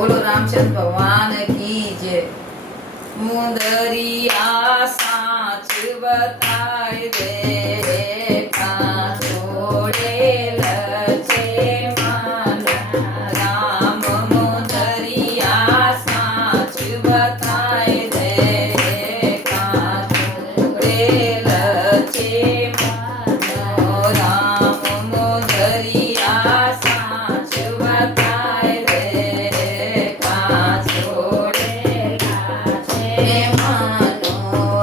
बोलो रामचंद्र भगवान की जय। मुंदरिया साच बताए दे छोड़े लचे मन राम मुंदरिया साच बताए दे छोड़े लचे मन राम मुंदरिया साच बताए दे छोड़े मानो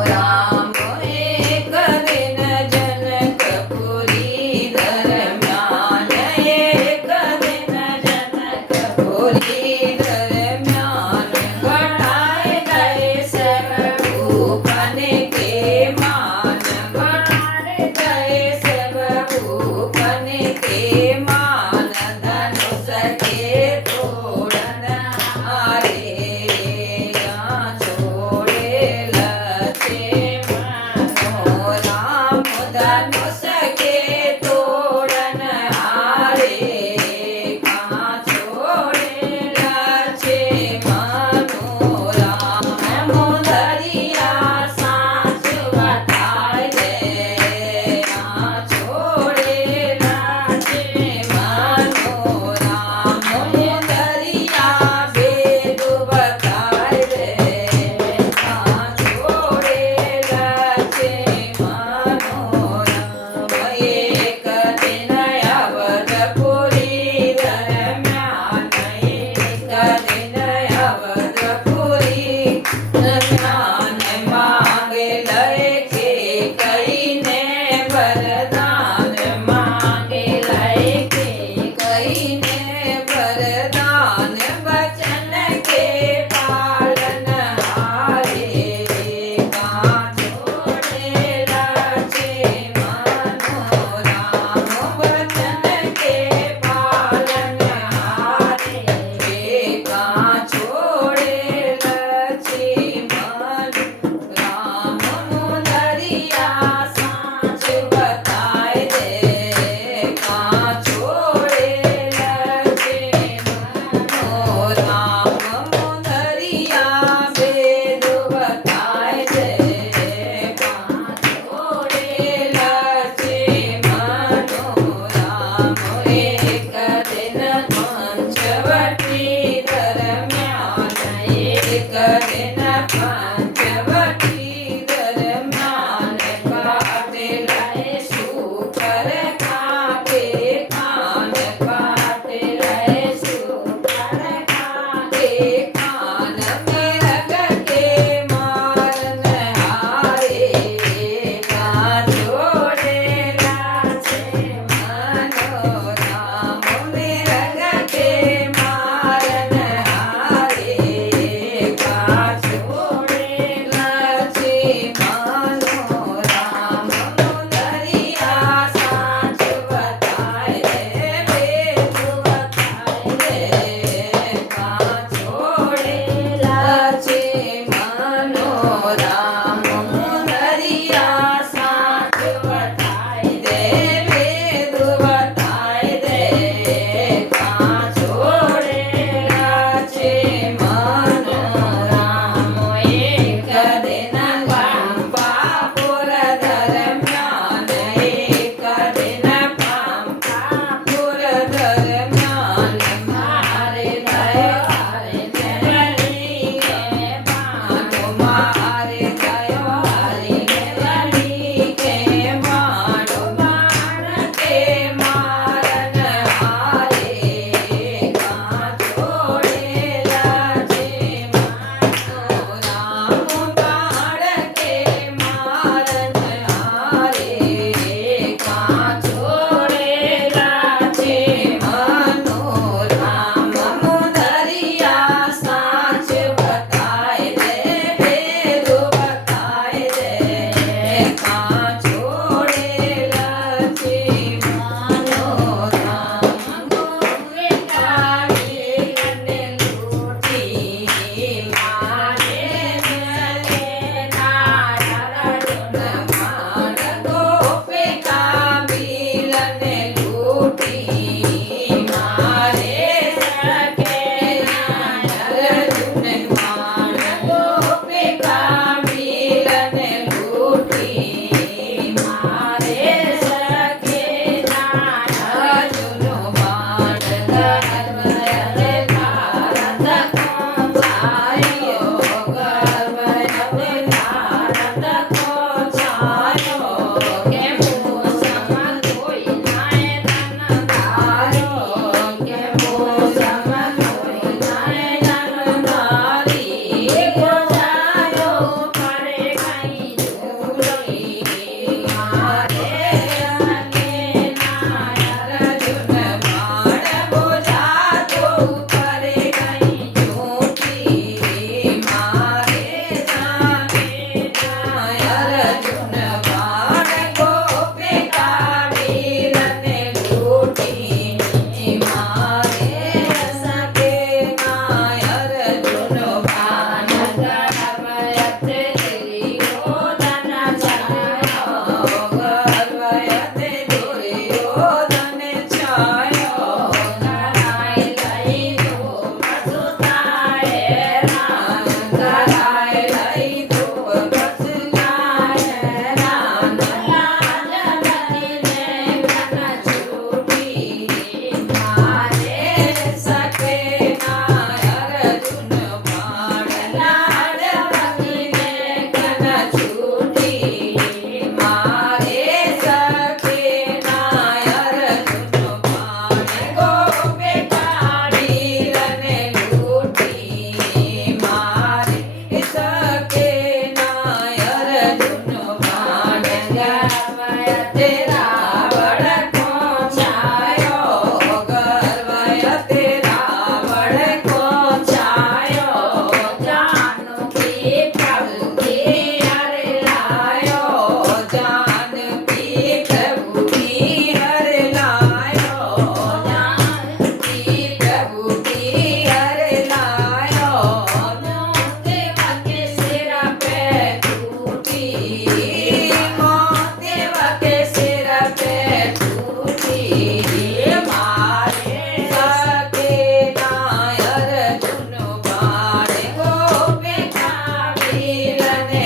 राम एक दिन जनकपुरी दरम्यान एक दिन जनकपुरी दरम्यान घटाए गए सब भूपन के मान घटाए गए सब भूपन के मान धनुष के तोड़न हारे छोड़े लचे मानो राम धनुष के तोड़न हारे छोड़े लचे मानो राम मुंदरिया साच बताए दे छोड़े लचे मानो राम मुंदरिया वेद बताए दे छोड़े लचे मानो राम एक दिन अवधपुरी दरम्यान एक दिन अवधपुरी दरम्यान मांगे लड़के कई ने वरदान मांगे लड़के कई ने वरदान वचन के पालन हारे छोड़े लचे मानो राम वचन के पालन हारे દિલને